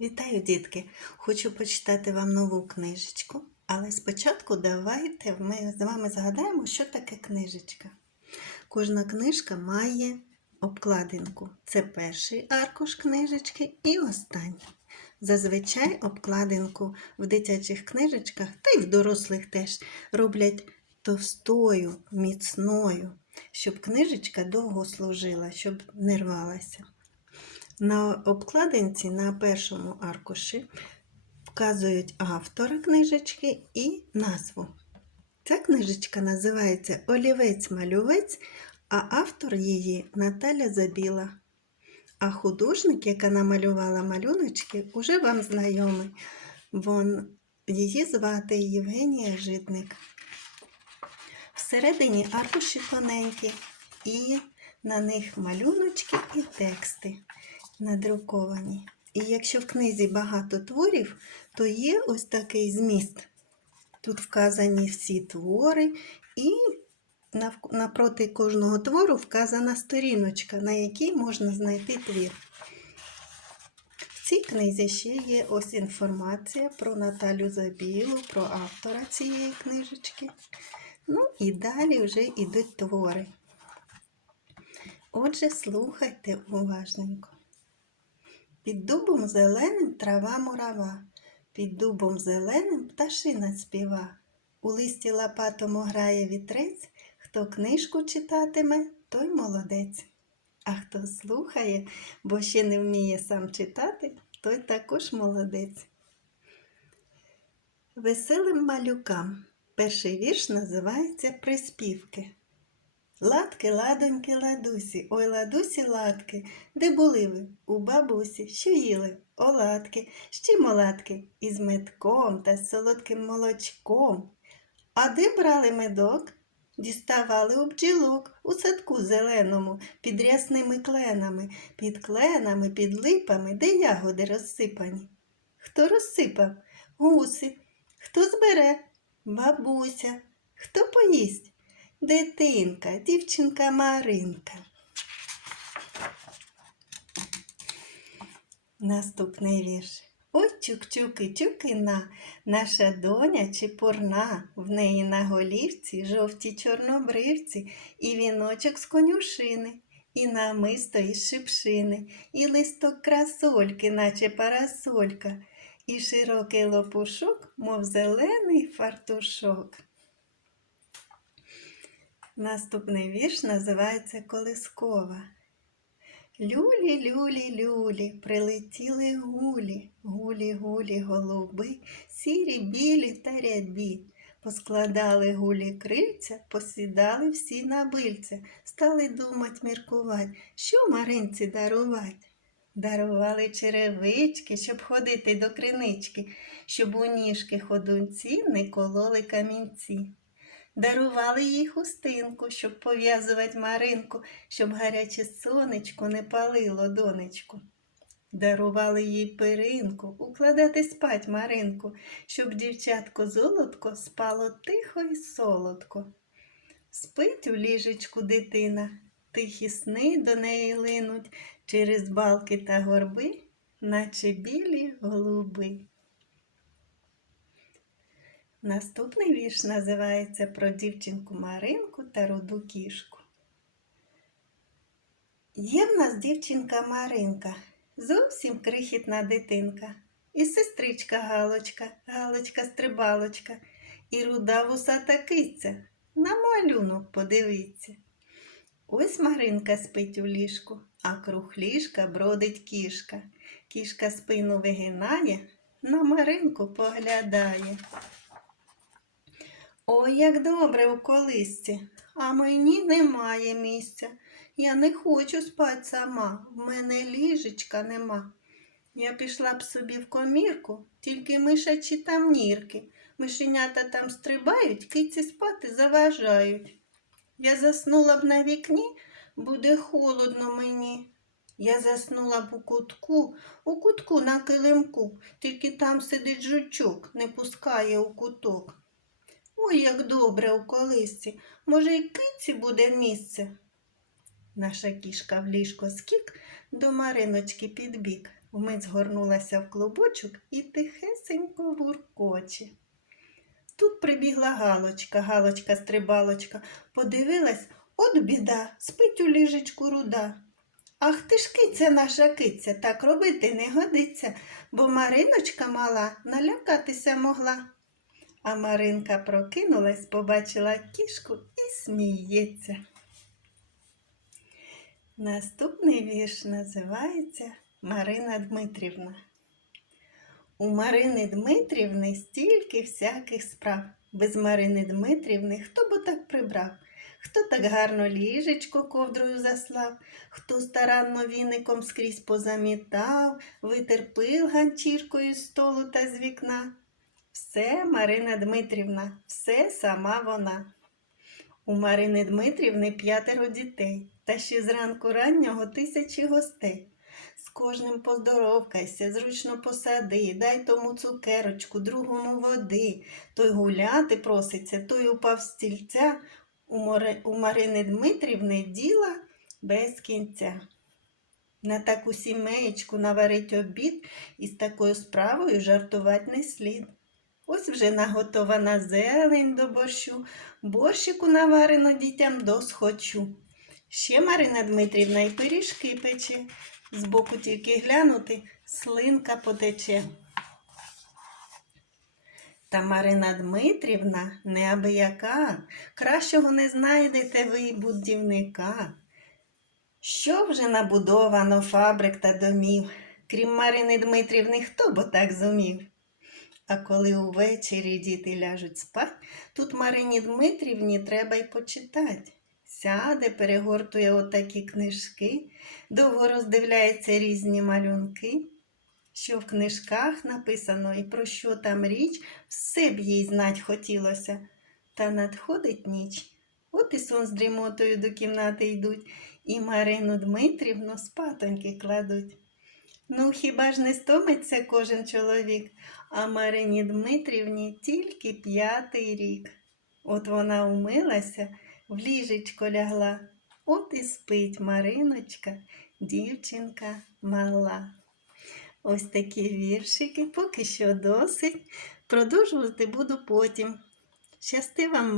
Вітаю, дітки! Хочу почитати вам нову книжечку, але спочатку давайте ми з вами згадаємо, що таке книжечка. Кожна книжка має обкладинку. Це перший аркуш книжечки і останній. Зазвичай обкладинку в дитячих книжечках, та й в дорослих теж роблять товстою, міцною, щоб книжечка довго служила, щоб не рвалася. На обкладинці на першому аркуші вказують автора книжечки і назву. Ця книжечка називається Олівець-малювець, а автор її Наталя Забіла. А художник, яка намалювала малюночки, уже вам знайомий. Вон, її звати Євгенія Житник. Всередині аркуші тоненькі, і на них малюночки і тексти надруковані. І якщо в книзі багато творів, то є ось такий зміст. Тут вказані всі твори, і напроти кожного твору вказана сторіночка, на якій можна знайти твір. В цій книзі ще є ось інформація про Наталю Забілу, про автора цієї книжечки. Ну і далі вже йдуть твори. Отже, слухайте уважненько. Під дубом зеленим трава мурава, під дубом зеленим пташина співа. У листі лопатому грає вітрець, хто книжку читатиме, той молодець. А хто слухає, бо ще не вміє сам читати, той також молодець. Веселим малюкам. Перший вірш називається Приспівки. Ладки, ладоньки, ладусі, ой, ладусі, ладки, де були ви? У бабусі, що їли? Оладки, ще оладки, із медком та з солодким молочком. А де брали медок? Діставали у бджілок у садку зеленому, під рясними кленами, під кленами, під липами, де ягоди розсипані. Хто розсипав? Гуси. Хто збере? Бабуся. Хто поїсть? Дитинка, дівчинка Маринка. Наступний вірш. Ой, чук-чуки, чукина, наша доня чепурна, в неї на голівці жовті чорнобривці, і віночок з конюшини, і намисто із шипшини, і листок красольки, наче парасолька, і широкий лопушок, мов зелений фартушок. Наступний вірш називається Колискова. Люлі, люлі, люлі, прилетіли гулі, гулі, гулі, голуби, сірі, білі та рябі. Поскладали гулі крильця, посідали всі на бильця, стали думать, міркувати, що Маринці дарувати. Дарували черевички, щоб ходити до кринички, щоб у ніжки ходунці не кололи камінці. Дарували їй хустинку, щоб пов'язувати Маринку, щоб гаряче сонечко не палило донечку. Дарували їй перинку, укладати спать Маринку, щоб дівчатко золотко спало тихо і солодко. Спить у ліжечку дитина, тихі сни до неї линуть через балки та горби, наче білі голуби. Наступний вірш називається Про дівчинку Маринку та руду кішку. Є в нас дівчинка Маринка, зовсім крихітна дитинка, і сестричка Галочка, Галочка-стрибалочка, і руда вусата киця. На малюнок подивіться. Ось Маринка спить у ліжку, а круг ліжка бродить кішка. Кішка спину вигинає, на Маринку поглядає. Ой, як добре у колисці, а мені немає місця. Я не хочу спать сама, в мене ліжечка нема. Я пішла б собі в комірку, тільки мишачі там нірки. Мишенята там стрибають, киці спати заважають. Я заснула б на вікні, буде холодно мені. Я заснула б у кутку, у кутку на килимку, тільки там сидить жучок, не пускає у куток. Ой, як добре у колисці. Може, й киці буде місце. Наша кішка в ліжко скік до Мариночки підбіг. вмить згорнулася в клубочок і тихесенько буркоче. Тут прибігла Галочка, Галочка стрибалочка, подивилась, от біда, спить у ліжечку руда. Ах ти ж киця наша киця, так робити не годиться, бо Мариночка мала налякатися могла. А Маринка прокинулась, побачила кішку і сміється. Наступний вірш називається Марина Дмитрівна. У Марини Дмитрівни стільки всяких справ. Без Марини Дмитрівни хто б так прибрав? Хто так гарно ліжечко ковдрою заслав, хто старанно віником скрізь позамітав, витер пил ганчіркою з столу та з вікна. Все Марина Дмитрівна, все сама вона. У Марини Дмитрівни п'ятеро дітей, та ще зранку раннього тисячі гостей. З кожним поздоровкайся, зручно посади, дай тому цукерочку, другому води. Той гуляти проситься, той упав з стільця. У, Море... у Марини Дмитрівни діла без кінця. На таку сімеєчку наварить обід і з такою справою жартувати не слід. Ось вже наготована зелень до борщу, борщику наварено дітям досхочу. Ще Марина Дмитрівна і пиріжки пече, збоку тільки глянути, слинка потече. Та Марина Дмитрівна неабияка, кращого не знайдете ви й будівника. Що вже набудовано фабрик та домів, крім Марини Дмитрівни, хто б так зумів? А коли увечері діти ляжуть спать, тут Марині Дмитрівні треба й почитать. Сяде, перегортує отакі книжки, довго роздивляється різні малюнки. Що в книжках написано і про що там річ, все б їй знать хотілося. Та надходить ніч. От і сон з дрімотою до кімнати йдуть, і Марину Дмитрівну спатоньки кладуть. Ну, хіба ж не стомиться кожен чоловік, а Марині Дмитрівні тільки п'ятий рік. От вона умилася, в ліжечко лягла. От і спить Мариночка, дівчинка мала. Ось такі віршики, поки що досить. Продовжувати буду потім. Щасти вам!